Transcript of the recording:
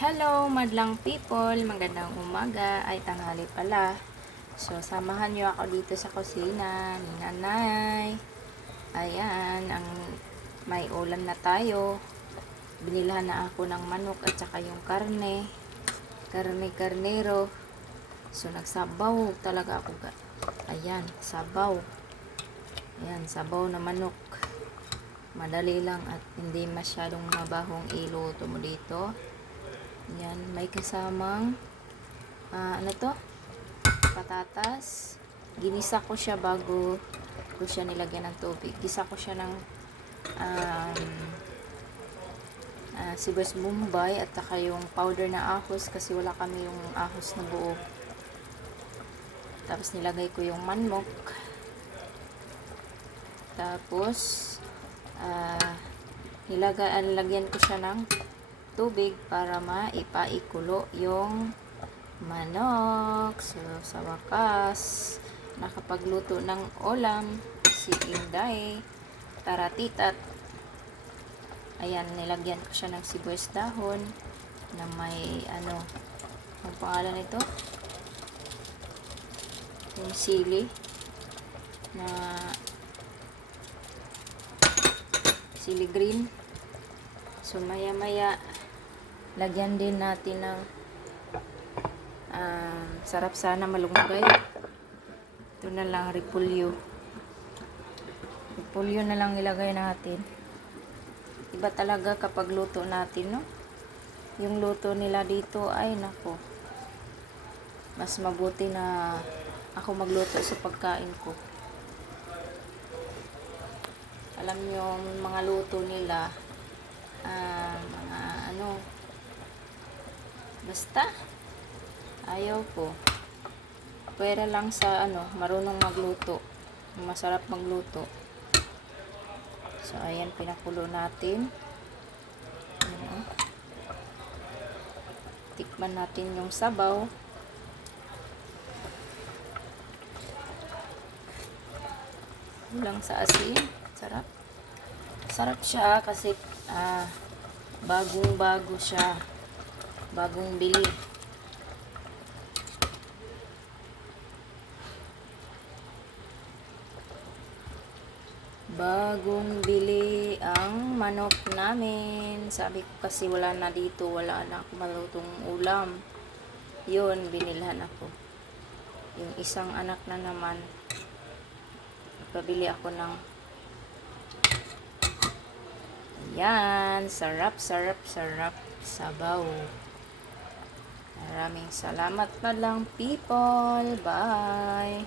Hello, madlang people. Magandang umaga. Ay, tanghali pala. So, samahan nyo ako dito sa kusina ni Nanay. Ayan, may ulam na tayo. Binilhan na ako ng manok at saka yung karne. Karnero. So, nagsabaw talaga ako. Ayan, sabaw. Ayan, sabaw na manok. Madali lang at hindi masyadong mabahong iluto mo dito. Yan, may kasamang ano to? Patatas. Ginisa ko siya bago ko siya nilagyan ng tubig. Gisa ko siya ng sibuyas bombay at saka yung powder na ahos kasi wala kami yung ahos na buo. Tapos nilagay ko yung manok. Tapos nilagyan ko siya ng tubig para maipaikulo yung manok. So, sa wakas, nakapagluto ng ulam si Inday. Taratitat. Ayan, nilagyan ko siya ng sibuyas dahon na may ang pangalan nito? Yung sili na sili green. So, maya-maya, lagyan din natin ng sarap sana malunggay. Ito na lang, repolyo. Repolyo na lang ilagay natin. Iba talaga kapag luto natin, no? Yung luto nila dito, ay nako. Mas mabuti na ako magluto sa pagkain ko. Alam nyo, mga luto nila, basta ayaw ko. Pwera lang sa marunong magluto, masarap magluto. So ayan, pinakulo natin. Ayan, tikman natin yung sabaw. Kulang sa asin. Sarap siya kasi bagong-bago siya. Bagong bili. Bagong bili ang manok namin. Sabi ko kasi wala na dito. Wala na ako malutong ulam. Yun, binilhan ako. Yung isang anak na naman, pabili ako ng yan, sarap sabaw. Maraming salamat pa lang people. Bye.